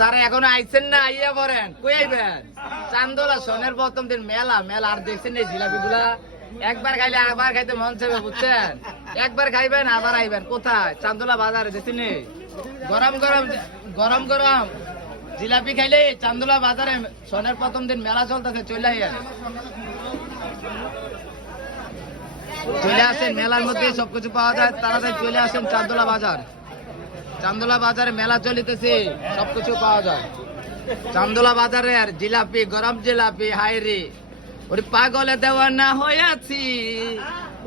যারা এখনো আইছেন না আইয়া পড়েন, কই আইবেন? চান্দোলা সোনের প্রথম দিন মেলা মেলা আর দেখছেন এই জিলাপি গুলা একবার খাইলে আবার খাইতে মন চাইবে, বুঝছেন? একবার খাইবেন আবার আইবেন। কোথায়? চান্দোলা বাজারে, দেখছেন? গরম গরম গরম গরম জিলাপি খাইলে চান্দোলা বাজারে সোনের প্রথম দিন মেলা চলতেছে, চলে আইয়েন, চলে আসেন। মেলার মধ্যে সবকিছু পাওয়া যায়, তাড়াতাড়ি চলে আসেন চান্দোলা বাজার। চান্দোলা বাজারে মেলা চলিতেছে, সবকিছু পাওয়া যায়। চান্দোলা বাজারের জিলাপি, গরম জিলাপি, হাইরে ওরে পাগলে দেওয়ানা হইয়াছি,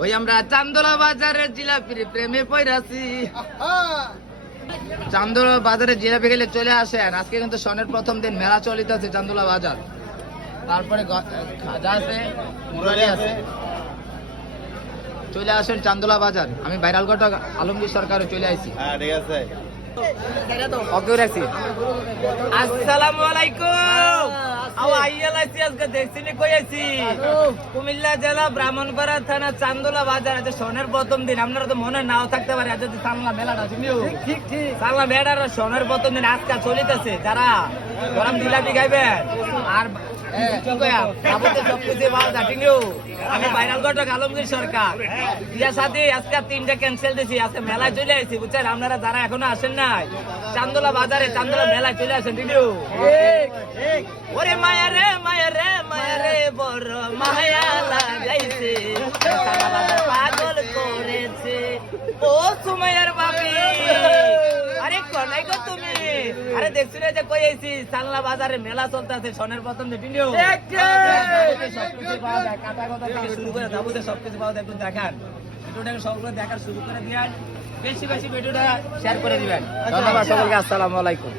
ওই আমরা চান্দোলা বাজারের জিলাপির প্রেমে পড়াছি। চান্দোলা বাজারে জিলাপি খেলে চলে আসেন। আজকে কিন্তু সনের প্রথম দিন, মেলা চলিতেছে চান্দোলা বাজার। তারপরে খাজা আছে, মুরারি আছে, চলে আসেন চান্দোলা বাজার। আমি ভাইরাল ঘটক আলমগীর সরকারও চলে আসছি। হ্যাঁ ঠিক আছে। আসসালামু আলাইকুম। আজকে দেখছি কই আছি? কুমিল্লা জেলা ব্রাহ্মণপাড়া থানা চান্দোলা বাজার। আজ সনের প্রথম দিন, আপনারা তো মনে নাও থাকতে পারে, আজ সামলা মেলাটা ঠিক ঠিক সামলা মেলার সনের প্রথম দিন আজকে চলিতেছে। যারা গরম জিলাপি খাইবেন আর আমি ভাইরাল ঘটক আলমগীর সরকার, বিয়ার সাথে আজকে 3টা ক্যান্সেল দিছি। আজকে মেলায় চলে আসছি, বুঝছেন? আপনারা যারা এখনো আসেন নাই চান্দোলা বাজারে, চান্দোলা মেলায় চলে আসেন। ভিডিও ওরে মায়া রে মায়া রে মায়া রে বড় মায়া লাগাইছে, পাগল করেছে ও সুমাইয়ার বাপি। আরে কোনাই গো তুমি? আরে দেখছি না যে কই আইছি? চান্দোলা বাজারে মেলা চলতেছে, সনের প্রথম দিন। ভিডিও সবকিছু পাওয়া যায়, কাটা কথা থেকে শুরু করে যাবতীয় সবকিছু পাওয়া যায়। একটু দেখান, ভিডিওটাকে সবগুলো দেখার শুরু করে দিবেন, বেশি বেশি ভিডিওটা শেয়ার করে দিবেন। ধন্যবাদ সকলকে, আসসালামু আলাইকুম।